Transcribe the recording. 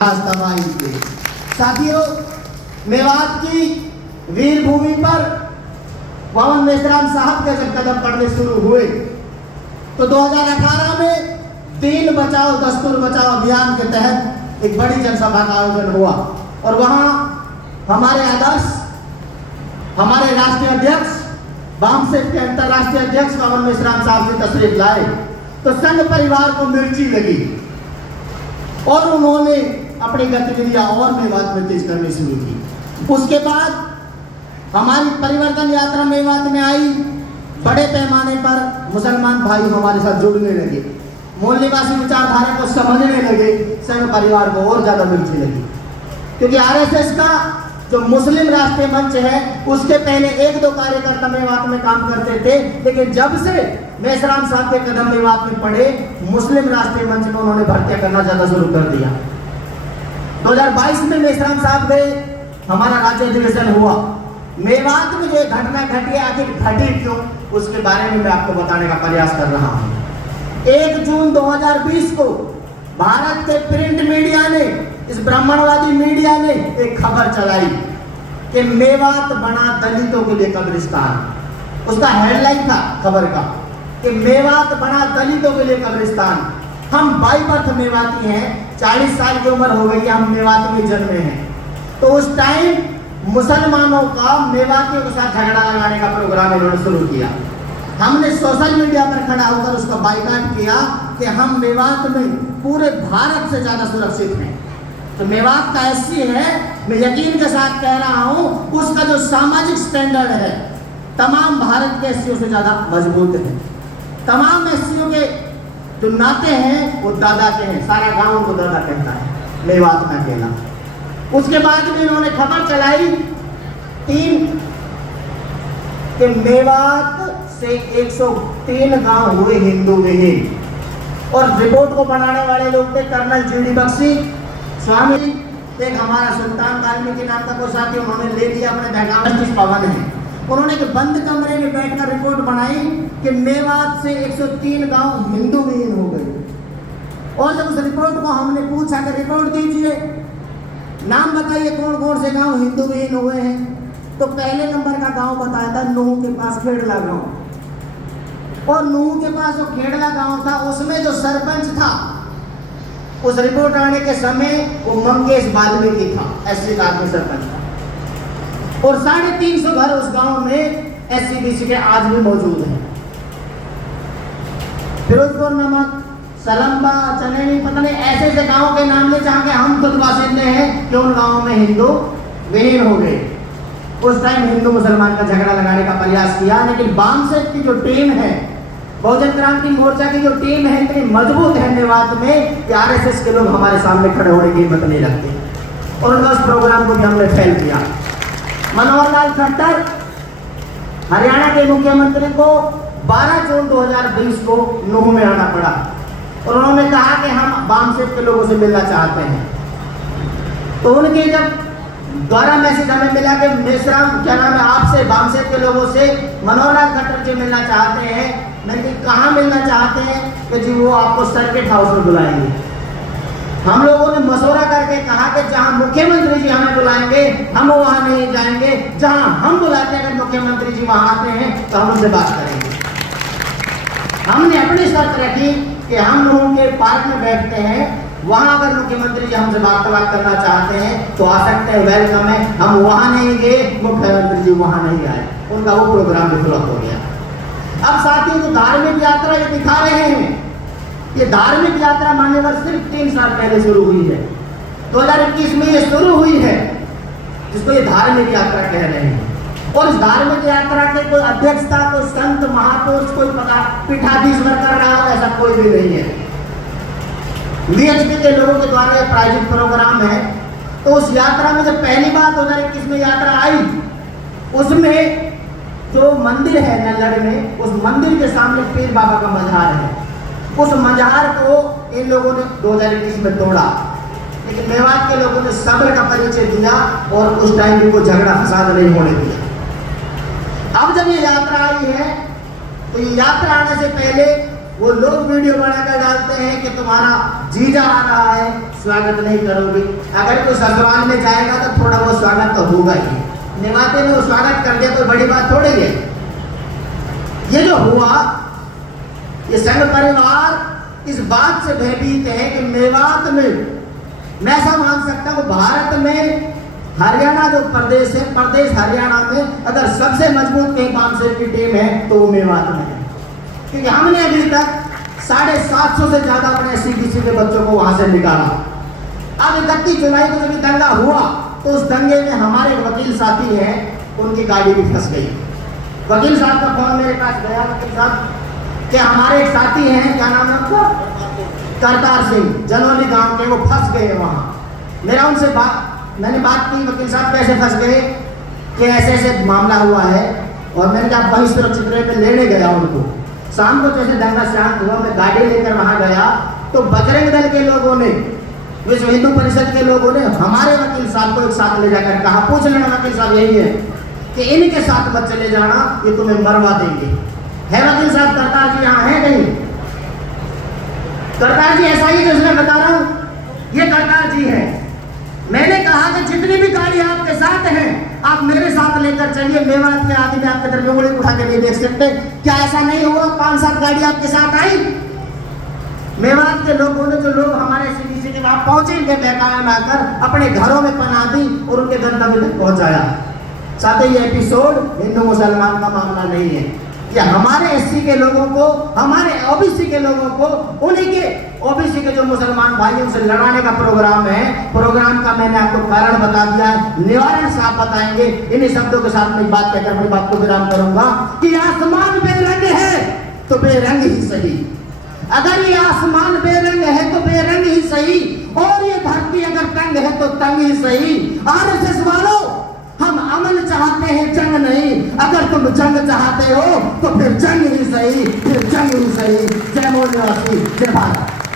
तबाही के साथियों, मेवात की वीर भूमि पर पवन मेश्राम साहब के जब कदम पड़ने शुरू हुए तो 2018 में दीन बचाओ दस्तूर बचाओ अभियान के तहत एक बड़ी जनसभा का आयोजन हुआ और वहां हमारे आदर्श, हमारे राष्ट्रीय अध्यक्ष, वामसेक के अंतरराष्ट्रीय अध्यक्ष पवन मेश्राम साहब जी तशरीफ लाए तो संघ परिवार को मिर्ची लगी और उन्होंने अपनी गतिविधियां और मेवात में तेज करनी शुरू की। उसके बाद हमारी परिवर्तन यात्रा मेवात में आई। बड़े पैमाने पर मुसलमान भाई हमारे साथ जुड़ने लगे, मूल निवासी विचारधारा को समझने लगे, संघ परिवार को और ज्यादा मिर्ची लगी। क्योंकि आरएसएस का जो मुस्लिम राष्ट्रीय मंच है उसके पहले एक दो कार्यकर्ता मेवात में काम करते थे, लेकिन जब से मेश्राम साहब के कदम मेवात में पड़े मुस्लिम राष्ट्रीय मंच में उन्होंने भर्तियां करना ज्यादा शुरू कर दिया। 2022 में मेश्राम साहब गए, हमारा राज्य अधिवेशन हुआ। मेवात में जो घटना घटी आखिर घटी क्यों, उसके बारे में मैं आपको बताने का प्रयास कर रहा हूं। 1 जून 2020 को भारत के प्रिंट मीडिया ने, इस ब्राह्मणवादी मीडिया ने एक खबर चलाई कि मेवात बना दलितों के लिए कब्रिस्तान। उसका हेडलाइन था खबर का कि मेवात बना दलितों के लिए कब्रिस्तान। हम बाई बर्थ मेवाती हैं, 40 साल की उम्र हो गई, हम मेवात में जन्मे हैं। तो उस टाइम मुसलमानों का मेवातियों के साथ झगड़ा लगाने का प्रोग्राम इन्होंने शुरू किया। हमने सोशल मीडिया पर खड़ा होकर उसका बाइकाट किया कि हम मेवात में पूरे भारत से ज्यादा सुरक्षित हैं। तो मेवात का एससी है, मैं यकीन के साथ कह रहा हूं, उसका जो सामाजिक स्टैंडर्ड है तमाम भारत के एससीओ से ज्यादा मजबूत है। तमाम एससीओ के जो नाते हैं वो दादा के हैं, सारा गांव उनको दादा कहता है, मेवात में अकेला। उसके बाद में इन्होंने खबर चलाई 3 कि मेवात से 103 गांव हुए हिंदू विहीन। और रिपोर्ट को बनाने वाले लोग थे कर्नल जीडी बख्शी स्वामी, एक हमारा सुल्तान वाल्मीकि नाम का कोई साथी, उन्होंने ले लिया अपने बैकग्राउंड पवन है। उन्होंने एक बंद कमरे में बैठकर रिपोर्ट बनाई कि मेवात से 103 गांव हिंदू विहीन हो गए। और जब उस रिपोर्ट को हमने पूछा कि रिपोर्ट दीजिए, नाम बताइए कौन कौन से गांव हिंदू विहीन हुए हैं, तो पहले नंबर का गांव बताया था नूह के पास खेड़ला गांव। और नूह के पास जो खेड़ला गांव था उसमें जो सरपंच था उस रिपोर्ट आने के समय वो मंगेश वाल्मीकि था, एससी का आदमी सरपंच था। और 350 घर उस गांव में एससीबीसी के आज भी मौजूद हैं। फिरोजपुर नमक, सलम्बा, चनेनी, पता नहीं ऐसे ऐसे गांव के नाम ले जहां के हम खुद बासिंदे हैं कि उन गांवों में हिंदू विहीन हो गए। उस टाइम हिंदू मुसलमान का झगड़ा लगाने का प्रयास किया, लेकिन वामसेक की जो टीम है, बहुजन क्रांति मोर्चा की जो टीम है, इतनी मजबूत है मेवात में कि आरएसएस के लोग हमारे सामने खड़े होने की हिम्मत नहीं रखते। और उस प्रोग्राम को भी हमने फेल किया। मनोहर लाल खट्टर हरियाणा के मुख्यमंत्री को 12 जून 2020 को नूह में आना पड़ा और उन्होंने कहा कि हम वामसेक के लोगों से मिलना चाहते हैं। तो उनके जब द्वारा मैसेज हमें मिला कि मेश्राम क्या नाम है आपसे, वामसेक के लोगों से मनोहर लाल खट्टर जी मिलना चाहते हैं। मैंने कहाँ मिलना चाहते हैं कि जी वो आपको सर्किट हाउस में बुलाएंगे। हम लोगों ने मशवरा करके कहा कि जहां मुख्यमंत्री जी हमें बुलाएंगे हम वहां नहीं जाएंगे, जहां हम बुलाते हैं अगर मुख्यमंत्री जी वहां आते हैं तो हम उनसे बात करेंगे। हमने अपनी शर्त रखी कि हम लोगों के पार्क में बैठते हैं, वहां अगर मुख्यमंत्री जी हमसे वार्तालाप करना चाहते हैं तो आ सकते हैं, वेलकम है। हम वहां नहीं गए, मुख्यमंत्री जी वहां नहीं आए, उनका वो प्रोग्राम भी फ्लॉप हो गया। अब साथियों जो धार्मिक यात्रा ये दिखा रहे हैं, ये धार्मिक यात्रा मान्यवर सिर्फ 3 साल पहले शुरू हुई है। 2021 में ये शुरू हुई है जिसको ये धार्मिक यात्रा कह रहे हैं। और इस धार्मिक यात्रा के कोई अध्यक्षता, कोई संत महापुरुष, कोई पीठाधीश्वर कर रहा हो, ऐसा कोई भी नहीं है। वीएचपी के लोगों के द्वारा ये प्रायोजित प्रोग्राम है। तो उस यात्रा में जब पहली बार 2021 में यात्रा आई, उसमें जो मंदिर है नल्लड़ में, उस मंदिर के सामने पीर बाबा का मजार है। उस मजार को इन लोगों ने 2021 में तोड़ा, लेकिन मेवात के लोगों ने सब्र का परिचय दिया और उस टाइम भी कोई झगड़ा फसाद नहीं होने दिया। अब जब ये यात्रा आई है तो ये यात्रा आने से पहले वो लोग वीडियो बनाकर डालते हैं कि तुम्हारा जीजा आ रहा है, स्वागत नहीं करोगे? अगर कोई ससुराल में जाएगा तो थोड़ा बहुत स्वागत तो होगा ही। नेवाते ने वो स्वागत कर दिया तो बड़ी बात थोड़ी है। ये जो हुआ, ये संघ परिवार इस बात से भयभीत है कि मेवात में, मैं ऐसा मान सकता हूँ भारत में हरियाणा जो प्रदेश है, प्रदेश हरियाणा में अगर सबसे मजबूत कहीं पानसेर की टीम है तो वो मेवात में है। क्योंकि हमने अभी तक 750 से ज्यादा अपने SC/BC के बच्चों को वहां से निकाला। अब 31 जुलाई को जब दंगा हुआ तो उस दंगे में हमारे वकील साथी हैं, उनकी गाड़ी भी फंस गई। वकील साहब का फोन मेरे पास गया, वकील साहब कि हमारे एक साथी हैं, क्या नाम है उनका, करतार सिंह, जनौली गांव के, वो फंस गए वहां। मैंने बात की, वकील साहब कैसे फंस गए, कि ऐसे ऐसे मामला हुआ है। और मैंने कहा वही सुरक्षित में लेने गया उनको। शाम को जैसे दंगा शांत हुआ, मैं गाड़ी लेकर वहां गया तो बजरंग दल के लोगों ने, विश्व हिंदू परिषद के लोगों ने हमारे वकील साहब को एक साथ ले जाकर कहा, पूछ लेना वकील साहब यही है कि इनके साथ मत चले जाना, ये तुम्हें मरवा देंगे। है वकील साहब करतार जी यहाँ है कहीं? करतार जी ऐसा ही जिसमें बता रहा हूँ, ये करतार जी है। मैंने कहा कि जितनी भी गाड़ी आपके साथ हैं आप मेरे साथ लेकर चलिए, मेवात के आदमी आपके तरफ उंगली उठा के नहीं देख सकते। क्या ऐसा नहीं हुआ? 5-7 गाड़ी आपके साथ आई। मेवात के लोगों ने, जो लोग हमारे SC/BC के वहां पहुंचे, इनके बहकावे में आकर अपने घरों में पनाह दी और उनके गंतव्य तक पहुंचाया। साथ ही ये एपिसोड हिंदू मुसलमान का मामला नहीं है, ये हमारे SC के लोगों को, हमारे OBC के लोगों को, उन्हीं के OBC के जो मुसलमान भाइयों से लड़ाने का प्रोग्राम है। प्रोग्राम का मैंने आपको कारण बता दिया, निवारण साहब बताएंगे। इन्हीं शब्दों के साथ मैं बात कहकर अपनी बात को विराम करूंगा कि आसमान बेरंग है तो बेरंग ही सही। अगर ये आसमान बेरंग है तो बेरंग ही सही, और ये धरती अगर तंग है तो तंग ही सही। RSS वालों, हम अमन चाहते हैं, जंग नहीं। अगर तुम जंग चाहते हो तो फिर जंग ही सही, फिर जंग ही सही। जय मोदी, जय भारत।